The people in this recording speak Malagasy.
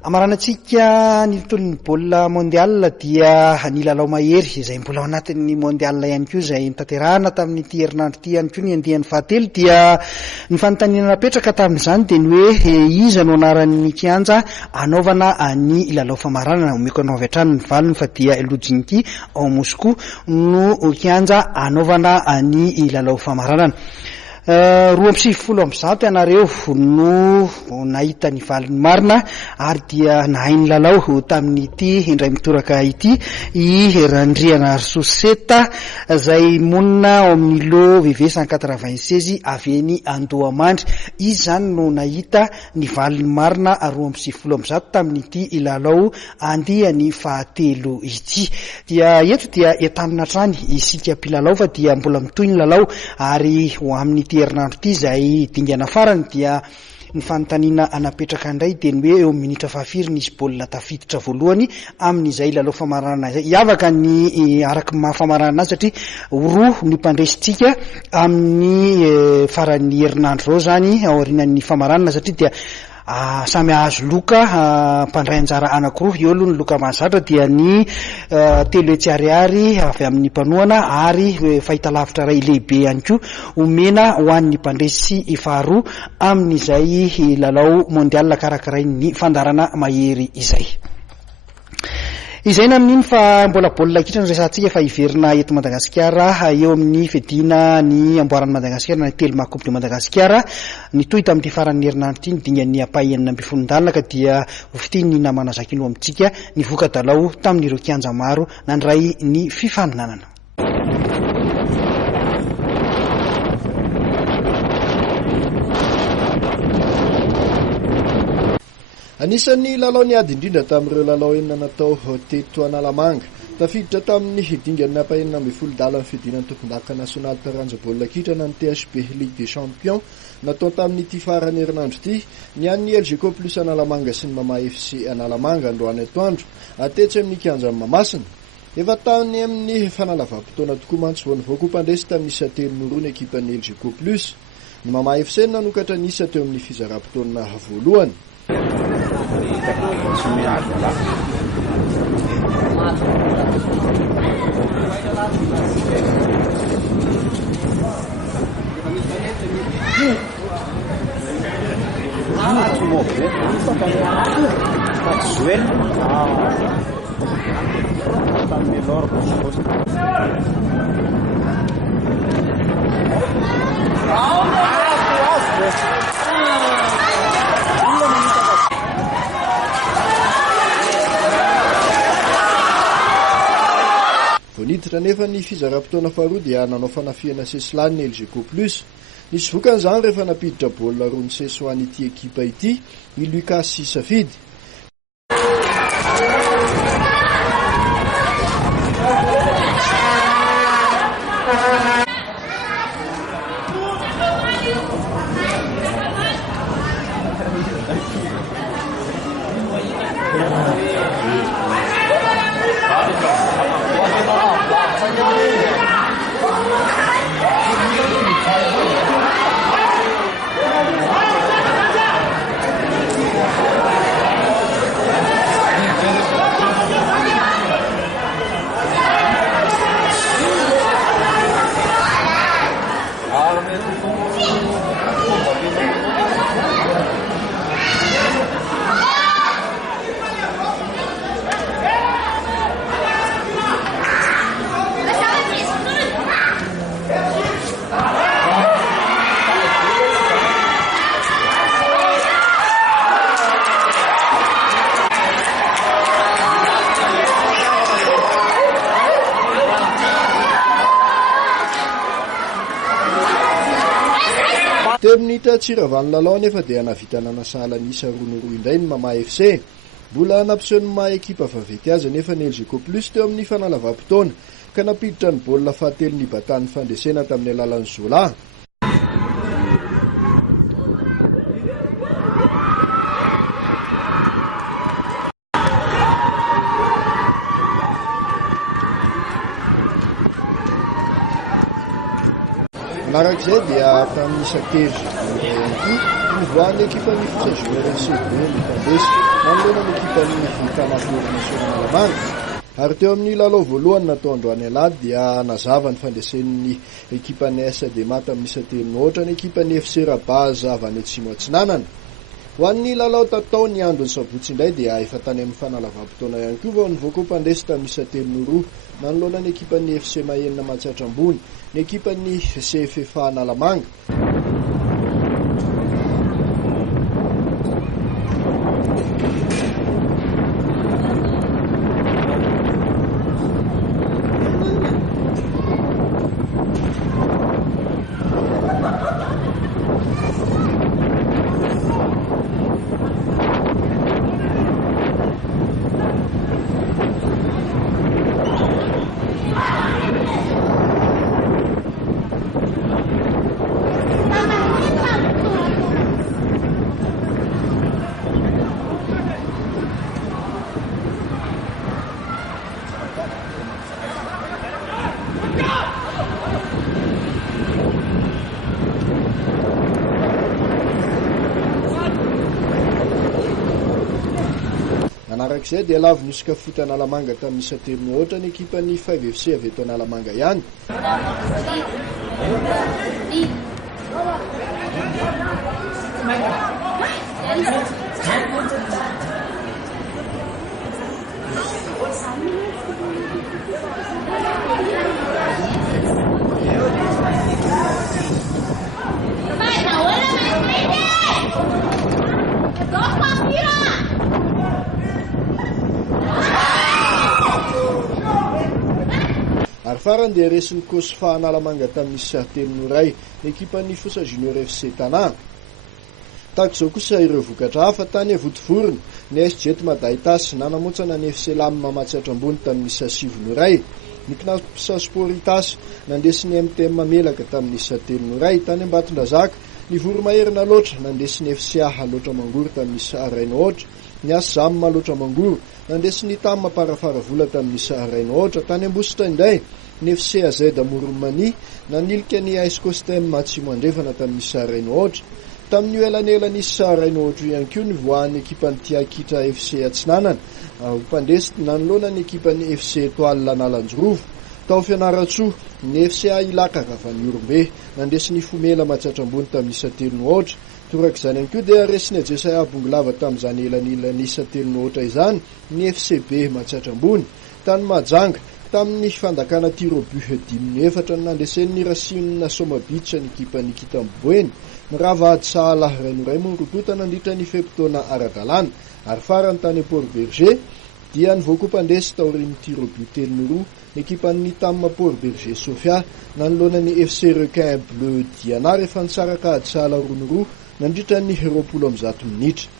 Amaranantsika ny tontolon'ny baolina mondial dia ny lalao mahery izay mbola ao anatin'ny mondial ihany koa izay nitanterahana tamin'ity herinandro ity ihany koa ny andian'ny fahatelo dia ny fanontaniana napetraka tamin'izany dia ny hoe iza no anaran'ny kianja anaovana ny lalao famaranana omeko anao avy hatrany ny valony fa dia Helsinki ao Moscou no kianja anaovana ny lalao famaranana. 270 ianareo no nahita ny valiny marina ary dia nahay ny lalao tamin'ity indray mitoraka ity i randriana soseta izay monina ao amin'ny lo VV 196 avy eny Andohamandry. Izy zany no nahita ny valiny marina 270 tamin'ity lalao andiany fahatelo ity. Dia eto dia entanina trany isika mpilalao fa dia mbola mitohy ny lalao ary ho amin'ity herinandro ity izay dingana farany dia ny fanontaniana anapetraka indray dia ny hoe eo minitra fahafiry nisy baolina tafiditra voalohany amin'izay lalao famaranana izay. Iavaka ny araky mahafamaranana azy satria roa ny mpandresitsika amin'ny faran'ny herinandro zao zany aorinan'ny famaranana satria dia samy azo loka mpandray anjara anankiroa. Eo aloha ny loka mahazatra dia ny telo hetsy ariary avy amin'ny mpanohana ary fahitalavitra ray lehibe ihany koa omena ho an'ny mpandresy faharoa amin'izay lalao mondial karakaray ny fandarana mahery izay. Izay na amin'iny fa mbola baolina kitra ny resantsika fa hiverina eto Madagasikara eo amin'ny fedina ny amboaran'ny Madagasikara ny Telma Coupe de Madagasikara nitohy tamin'ity faran'ny herinandro ity ny dingan'ny apay 4 ka dia hofitiny namana zakino amintsika ny voka-dalao tamin'ireo kianja maro nandray ny fifaninanana. Anisan'ny lalao niady indrindra tamin'ireo lalao enina natao teto Analamanga. Tafiditra tamin'ny dingan'ny apay 40 ny fidinan'ny tompondaka nasionaly taranja baolina kitra na ny THB Ligue des Champions natao tamin'ity faran'ny herinandro ity ny an'ny LG Coupe plus Analamanga sy ny Mama FC Analamanga androany atoandro atetsy amin'ny kianja Mamasina. Efa tany amin'ny fanalava-potoana tokoa mantsy vao nivoaka mpandresy tamin'ny 7-2 ny ekipan'ny LG Coupe plus. Ny Mama FC nanokatra nisa teo amin'ny fizara-potoana voalohany. Voniditra nefa ny fizara-potoana faharoa dia nanao fanafiana sesilany ny LG Coupe plus. Nisy vokan'izany rehefa napiditra baolina roa ny sesy ho an'ity ekipa ity i Lucas sy safidy. Minitra tsiravan'ny lalao nefa dia navita nanasala nisa 2-2 indray ny Mama FC. Mbola nampiseho ny maha ekipa vaventy azy nefa ny LG Coupe plus teo amin'ny fanalavam-potoana ka napiditra ny baolina fahatelo ny batan'ny fandresena tamin'ny alalan'ny Zola. Narak'izay dia tamin'ny sakevy nivoan'ny ekipa ny fitsazonera CB ny mpandresy. manoloana ny ekipan'ny Tanatory nasionaly. Ary teo amin'ny lalao voalohany natao androany alady dia nazava ny fandesen'ny ekipan'ny THB mata amin'ny 7-3 ny ekipan'ny FC Rabaza avy any Atsimo Atsinanana. Ho an'ny lalao tatao ny andro ny sabotsy indray dia efa tany amin'ny fanalava-potoana ihany koa vao nivoaka mpandresy tamin'ny 7-2 nanoloana ny ekipan'ny FC Mahenina Mahatsatra Ambony ny ekipan'ny CFF Analamanga. Manarak'izay dia lavy nisika foty Analamanga tamin'ny 7-3 ny ekipan'ny 5FC avy eto Analamanga ihany. Ary farany dia resin'ny kosy fa Analamanga tamin'ny 7-3 ny ekipan'ny Fosa Junior FC Tana. Tahaka izao kosa ireo vokatra hafa tany Votovorona ny AS Jet Madaitas nanamotsana ny FC Lamma Mahatsatra Ambony tamin'ny 6-2. Ny Knapsa Sporitas nandesin'ny MTM Mamelaka tamin'ny 7-3 tany Ambatondrazaka. Ny Voromaherina loatra nandesin'ny FCA loatra Mangoro tamin'ny 2-1. Ny AS Zam loatra Mangoro nandesin'ny Telma Parafaravola tamin'ny 2-1 tany Ambositra indray. Ny FC AZ Moromani nanilika ny AS Costem Atsimo Andrefana tamin'ny 2-1. Tamin'ny elanelan'ny 2-1 ihany koa ny voan'ny ekipan'ny Kitra FC Atsinanana. Mpandresy nanoloana ny ekipan'ny FC Etoile Analanjorovo. Tao Fianaratsoa ny FCA Ilaka avy Orombe nandesin'ny Fomela Mahatsatra Ambony tamin'ny 7-3. Torak'izany ihany koa dia resiny Ajesay Abongolava tamin'izany elanilany 7-3 izany ny FCB Mahatsatra Ambony. Tany Mahajanga tamin'ny fandakana tiro but 14 nandesen'ny Rasinina Somabitsa ny ekipan'ny Kitamboeny. Ny Ravady Sahala Rainoray Monrotota nandritra ny fepotona ara-dalàna. Ary farany tany Port Berger dia nivoaka mpandresy taorian'ny tiro but 3 ny ekipan'ny Telma Port Berger Sofia nanoloana ny FC Requin Bleu Diana rehefa nitsaraka ady Sahala 2-2 nandritra ny 20 minitra.